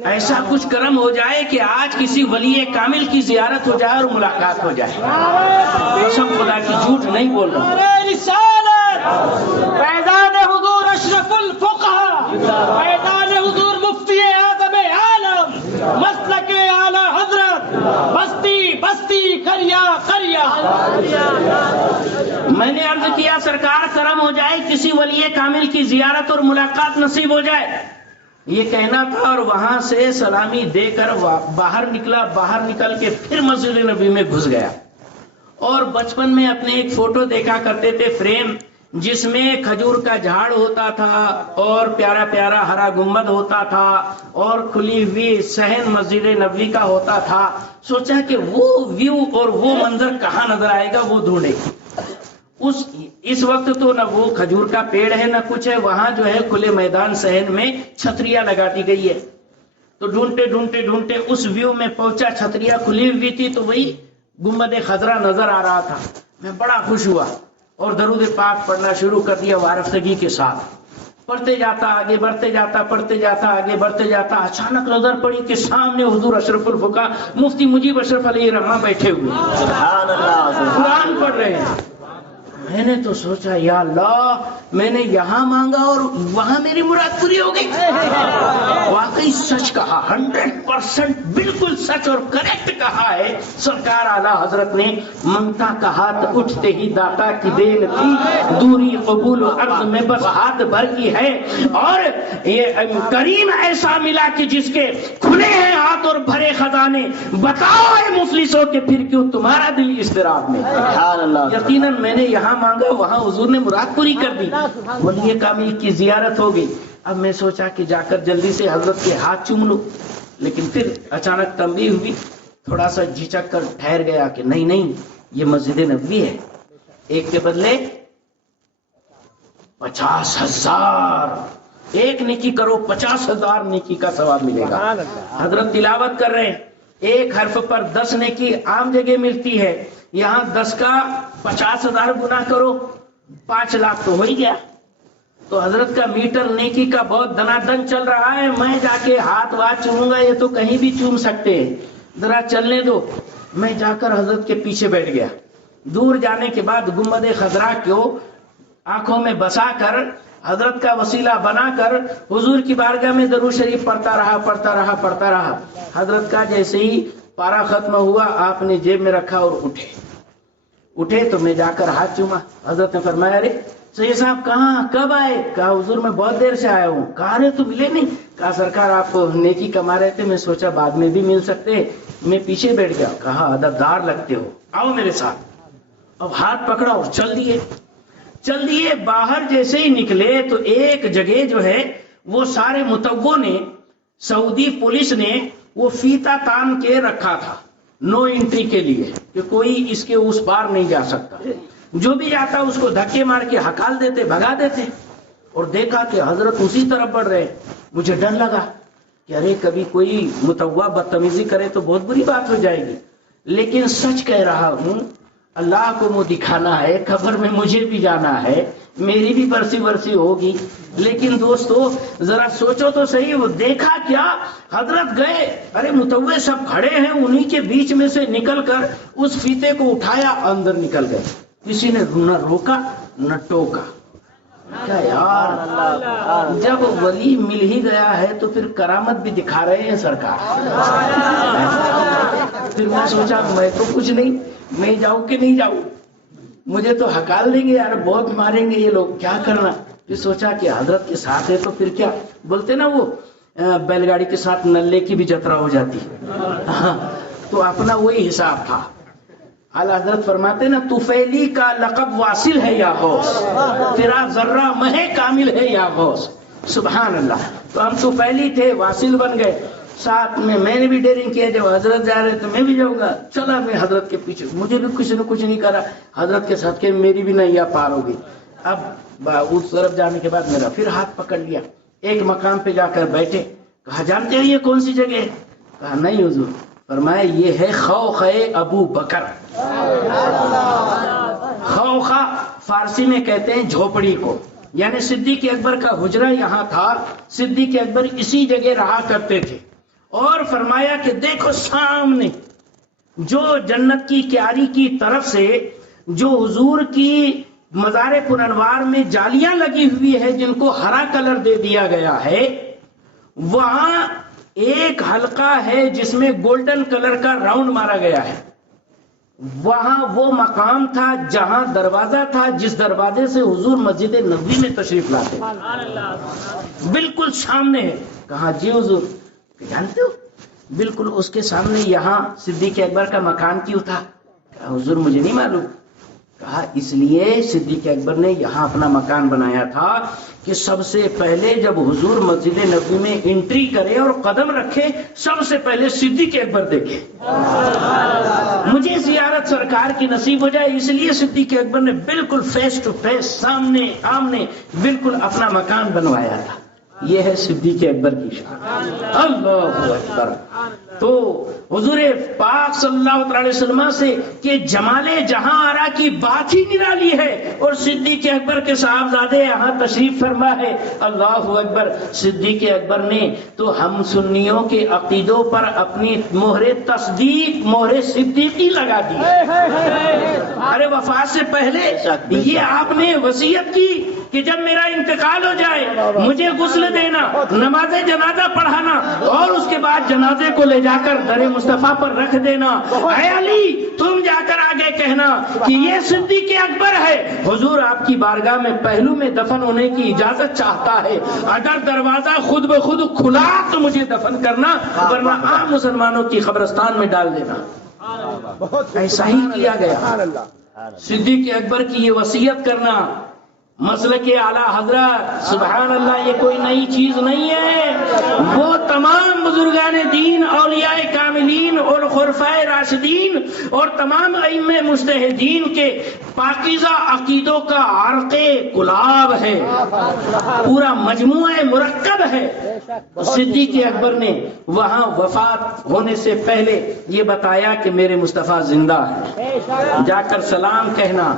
ایسا کچھ کرم ہو جائے کہ آج کسی ولی کامل کی زیارت ہو جائے اور ملاقات ہو جائے. قسم خدا کی جھوٹ نہیں بول رہا. فیضان حضور اشرف الفقہا، فیضان حضور مفتی اعظم عالم، مسلک اعلی حضرت، بستی بستی کریا کریا. میں نے عرض کیا سرکار کرم ہو جائے کسی ولی کامل کی زیارت اور ملاقات نصیب ہو جائے، یہ کہنا تھا. اور وہاں سے سلامی دے کر باہر نکلا. باہر نکل کے پھر مسجد نبی میں گھس گیا. اور بچپن میں اپنے ایک فوٹو دیکھا کرتے تھے فریم، جس میں کھجور کا جھاڑ ہوتا تھا اور پیارا پیارا ہرا گنبد ہوتا تھا اور کھلی ہوئی صحن مسجد نبوی کا ہوتا تھا. سوچا کہ وہ ویو اور وہ منظر کہاں نظر آئے گا، وہ ڈھونڈے. اس وقت تو نہ وہ کھجور کا پیڑ ہے نہ کچھ ہے. وہاں جو ہے کھلے میدان صحن میں چھتریاں لگا دی گئی ہے. تو ڈھونڈتے ڈھونڈتے ڈھونڈتے اس ویو میں پہنچا. چھتریاں کھلی ہوئی تھی تو وہی گنبد خضرا نظر آ رہا تھا. میں بڑا خوش ہوا اور درود پاک پڑھنا شروع کر دیا وارفتگی کے ساتھ. پڑھتے جاتا، آگے بڑھتے جاتا، پڑھتے جاتا، آگے بڑھتے جاتا. اچانک نظر پڑی کہ سامنے حضور اشرف الفقہا مفتی مجیب اشرف علیہ رحمہ بیٹھے ہوئے سبحان اللہ. قرآن پڑھ رہے ہیں. میں نے تو سوچا یا اللہ، میں نے یہاں مانگا اور وہاں میری مراد پوری ہو گئی. واقعی سچ کہا، 100% بالکل سچ اور کریکٹ کہا ہے سرکار اعلی حضرت نے. منگتا کا ہاتھ اٹھتے ہی داتا کی دین تھی، دوری قبول و عرض میں بس ہاتھ بھر کی ہے. اور یہ کریم ایسا ملا کہ جس کے کھلے ہیں ہاتھ اور بھرے خزانے. بتاؤ اے مفلسوں کہ پھر کیوں تمہارا دل اضطراب میں. سبحان اللہ. یقیناً میں نے یہاں مانگا، وہاں حضور نے مراد پوری کر دی. ولی کامل کی زیارت ہو گئی. اب میں سوچا کہ جا کر جلدی سے حضرت کے ہاتھ چوم لوں، لیکن پھر اچانک تنبیہ ہوئی. تھوڑا سا جھجک کر ٹھہر گیا کہ نہیں یہ مسجد نبوی ہے. ایک کے بدلے 50,000 ایک نیکی کرو، 50,000 نیکی کا ثواب ملے گا. حضرت تلاوت کر رہے ہیں، ایک حرف پر 10 نیکی عام جگہ ملتی ہے، یہاں 10 کا 50,000 گنا کرو، 5 لاکھ تو ہو ہی گیا. تو حضرت کا میٹر نیکی کا بہت دنا دن چل رہا ہے. میں جا کے ہاتھ چوموں گا، یہ تو کہیں بھی چوم سکتے ہیں، ذرا چلنے دو. میں جا کر حضرت کے پیچھے بیٹھ گیا. دور جانے کے بعد گنبد خضرا کو آنکھوں میں بسا کر حضرت کا وسیلہ بنا کر حضور کی بارگاہ میں درود شریف پڑھتا رہا. حضرت کا جیسے ہی پارا ختم ہوا آپ نے جیب میں رکھا اور اٹھے تو میں جا کر ہاتھ چوما. حضرت نے فرمایا ارے سید صاحب کہاں کب آئے؟ کہا حضور میں بہت دیر سے آیا ہوں. کہا ارے تو ملے نہیں؟ کہا سرکار آپ نیکی کما رہے تھے، میں سوچا بعد میں بھی مل سکتے، میں پیچھے بیٹھ گیا. کہا ادبدار لگتے ہو، آؤ میرے ساتھ. اب ہاتھ پکڑا اور چل دیے. باہر جیسے ہی نکلے تو ایک جگہ جو ہے وہ سارے متوع نے، سعودی پولیس نے وہ فیتا تان کے رکھا تھا نو انٹری کے لیے کہ کوئی اس کے اس پار نہیں جا سکتا. جو بھی جاتا اس کو دھکے مار کے ہکال دیتے، بھگا دیتے. اور دیکھا کہ حضرت اسی طرف بڑھ رہے. مجھے ڈر لگا کہ ارے کبھی کوئی متوع بدتمیزی کرے تو بہت بری بات ہو جائے گی. لیکن سچ کہہ رہا ہوں، اللہ کو منہ دکھانا ہے، خبر میں مجھے بھی جانا ہے، میری بھی برسی ہوگی. لیکن دوستو ذرا سوچو تو صحیح، وہ دیکھا کیا؟ حضرت گئے، ارے متوع سب کھڑے ہیں، انہی کے بیچ میں سے نکل کر اس فیتے کو اٹھایا، اندر نکل گئے. کسی نے نہ روکا نہ ٹوکا. کیا یار، جب ولی مل ہی گیا ہے تو پھر کرامت بھی دکھا رہے ہیں سرکار. پھر میں سوچا میں تو کچھ نہیں، میں جاؤں کہ نہیں جاؤں، مجھے تو ہکال دیں گے یار، بہت ماریں گے یہ لوگ، کیا کرنا. پھر سوچا کہ حضرت کے ساتھ ہے تو پھر کیا بولتے نا، وہ بیل گاڑی کے ساتھ نلے کی بھی جترا ہو جاتی. تو اپنا وہی حساب تھا. اعلی حضرت فرماتے نا، طفیلی کا لقب واصل ہے یا غوث، تیرا ذرہ مہ کامل ہے یا غوث. سبحان اللہ. تو ہم طفیلی تھے، واصل بن گئے. ساتھ میں نے بھی ڈیرنگ کیا، جب حضرت جا رہے تو میں بھی جاؤں گا. چلا میں حضرت کے پیچھے، مجھے بھی کسی نے کچھ نہیں کرا. حضرت کے ساتھ کہ میری بھی نیا پار ہو گئی. اب اس طرف جانے کے بعد میرا پھر ہاتھ پکڑ لیا. ایک مقام پہ جا کر بیٹھے. کہا جانتے ہیں یہ کون سی جگہ ہے؟ کہا نہیں حضور. فرمایا یہ ہے خوخہ ابو بکر. خوخہ فارسی میں کہتے ہیں جھوپڑی کو، یعنی صدیق اکبر کا حجرہ یہاں تھا، صدیق اکبر اسی جگہ رہا کرتے تھے، اور فرمایا کہ دیکھو سامنے جو جنت کی کیاری کی طرف سے جو حضور کی مزار پرانوار میں جالیاں لگی ہوئی ہے جن کو ہرا کلر دے دیا گیا ہے، وہاں ایک حلقہ ہے جس میں گولڈن کلر کا راؤنڈ مارا گیا ہے، وہاں وہ مقام تھا جہاں دروازہ تھا جس دروازے سے حضور مسجد نبوی میں تشریف لاتے، بالکل سامنے ہے۔ کہا جی حضور جانتے ہو؟ بالکل اس کے سامنے یہاں صدیق اکبر کا مکان کیوں تھا؟ کہا حضور مجھے نہیں معلوم۔ کہا اس لیے صدیق اکبر نے یہاں اپنا مکان بنایا تھا کہ سب سے پہلے جب حضور مسجد نبوی میں انٹری کرے اور قدم رکھے سب سے پہلے صدیق اکبر دیکھے، مجھے زیارت سرکار کی نصیب ہو جائے، اس لیے صدیق اکبر نے بالکل فیس ٹو فیس سامنے آمنے بالکل اپنا مکان بنوایا تھا۔ یہ ہے صدیق اکبر کی شان، اللہ اکبر۔ تو حضور پاک صلی اللہ علیہ وسلم سے کہ جمال جہاں آرا کی بات ہی نرالی ہے، اور صدیق اکبر کے صاحبزادے یہاں تشریف فرما ہے، اللہ اکبر۔ صدیق اکبر نے تو ہم سنیوں کے عقیدوں پر اپنی مہر تصدیق، مہر صدیقی لگا دی۔ ارے وفات سے پہلے یہ آپ نے وصیت کی کہ جب میرا انتقال ہو جائے مجھے غسل دینا، نماز جنازہ پڑھانا، اور اس کے بعد جنازے کو لے جا کر در مصطفیٰ پر رکھ دینا۔ اے علی تم جا کر آگے کہنا کہ یہ صدیق اکبر ہے، حضور آپ کی بارگاہ میں پہلو میں دفن ہونے کی اجازت چاہتا ہے، اگر دروازہ خود بخود کھلا تو مجھے دفن کرنا، ورنہ عام مسلمانوں کی قبرستان میں ڈال دینا۔ ایسا ہی کیا گیا۔ صدیق اکبر کی یہ وصیت کرنا مسلک اعلیٰ حضرت، سبحان اللہ، یہ کوئی نئی چیز نہیں ہے۔ وہ تمام بزرگان دین، اولیاء کاملین اور خلفائے راشدین اور تمام ائمہ مجتہدین کے پاکیزہ عقیدوں کا عرق گلاب ہے، پورا مجموعہ مرکب ہے۔ صدیق اکبر نے وہاں وفات ہونے سے پہلے یہ بتایا کہ میرے مصطفیٰ زندہ ہے، جا کر سلام کہنا،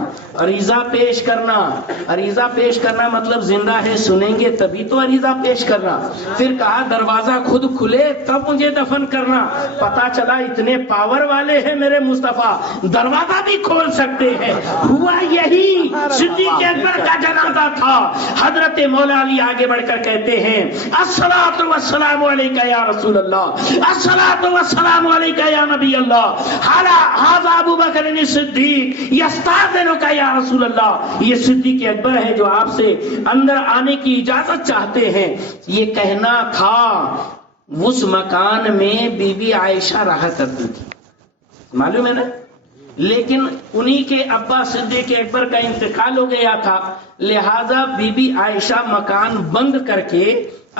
عریضہ پیش کرنا۔ عریضہ پیش کرنا مطلب زندہ ہے، سنیں گے تبھی تو عریضہ پیش کرنا۔ پھر کہا دروازہ خود کھلے تب مجھے دفن کرنا۔ پتا چلا اتنے پاور والے ہیں میرے مصطفیٰ، دروازہ بھی کھول سکتے ہیں۔ ہوا یہی، صدیق اکبر کا جنازہ تھا۔ حضرت مولا علی آگے بڑھ کر کہتے ہیں الصلاۃ والسلام علیک یا رسول اللہ، الصلاۃ والسلام علیک یا نبی اللہ، ھذا ابو بکر الصدیق یستاذنک یا رسول اللہ۔ یہ صدیق اکبر ہے جو آپ سے اندر آنے کی اجازت چاہتے ہیں۔ یہ کہنا تھا۔ اس مکان میں بی بی عائشہ رہا کرتی تھی، معلوم ہے نا، لیکن انہی کے ابا صدیق اکبر کا انتقال ہو گیا تھا، لہذا بی بی عائشہ مکان بند کر کے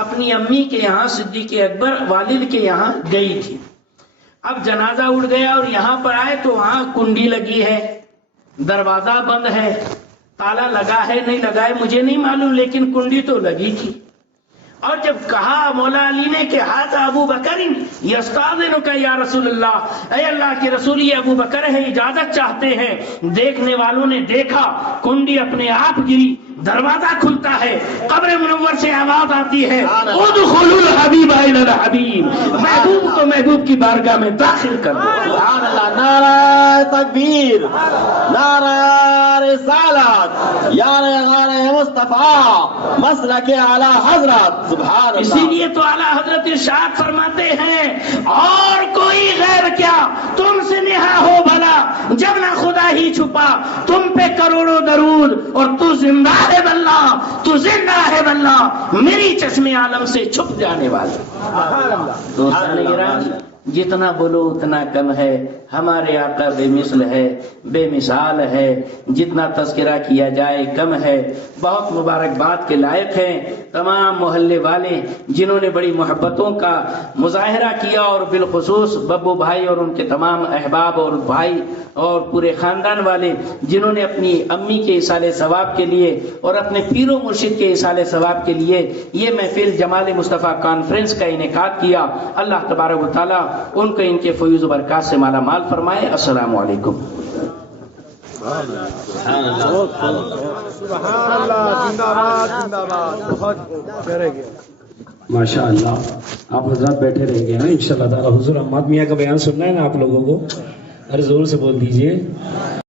اپنی امی کے یہاں صدیق اکبر والد کے یہاں گئی تھی۔ اب جنازہ اٹھ گیا اور یہاں پر آئے تو وہاں کنڈی لگی ہے، دروازہ بند ہے، تالا لگا ہے نہیں لگا ہے مجھے نہیں معلوم، لیکن کنڈی تو لگی تھی۔ اور جب کہا مولا علی نے کہ ھذا ابو بکر یستاذنک یا رسول اللہ، اے اللہ کے رسول یہ ابو بکر ہے اجازت چاہتے ہیں، دیکھنے والوں نے دیکھا کنڈی اپنے آپ گری، دروازہ کھلتا ہے، قبر منور سے آواز آتی ہے ادخلوا الحبیب الی الحبیب، محبوب کو محبوب کی بارگاہ میں داخل کر دو۔ سبحان اللہ، نعرہ تکبیر، نعرہ رسالت، یا غار مصطفیٰ، مسلک اعلی حضرت، سبحان اللہ۔ اسی لیے تو اعلیٰ حضرت ارشاد فرماتے ہیں اور کوئی غیر کیا تم سے نہا ہو بھلا، جب نہ خدا ہی چھپا تم پہ کروڑوں درود، اور تو زندہ ہے واللہ، تو زندہ ہے واللہ، میری چشم عالم سے چھپ جانے والا۔ دوستان گرامی، جتنا بولو اتنا کم ہے، ہمارے آقا بے مثل ہے، بے مثال ہے، جتنا تذکرہ کیا جائے کم ہے۔ بہت مبارکباد کے لائق ہیں تمام محلے والے جنہوں نے بڑی محبتوں کا مظاہرہ کیا، اور بالخصوص ببو بھائی اور ان کے تمام احباب اور بھائی اور پورے خاندان والے جنہوں نے اپنی امی کے ایصال ثواب کے لیے اور اپنے پیر و مرشد کے ایصال ثواب کے لیے یہ محفل جمال مصطفیٰ کانفرنس کا انعقاد کیا۔ اللہ تبارک و تعالیٰ ان کو ان کے فیوز و برکات سے مالا مال فرمائے۔ السلام علیکم۔ ماشاء اللہ. آپ حضرات بیٹھے رہیں گے ان شاء اللہ تعالیٰ. حضور حماد میاں کا بیان سننا ہے نا آپ لوگوں کو؟ ارے زور سے بول دیجئے.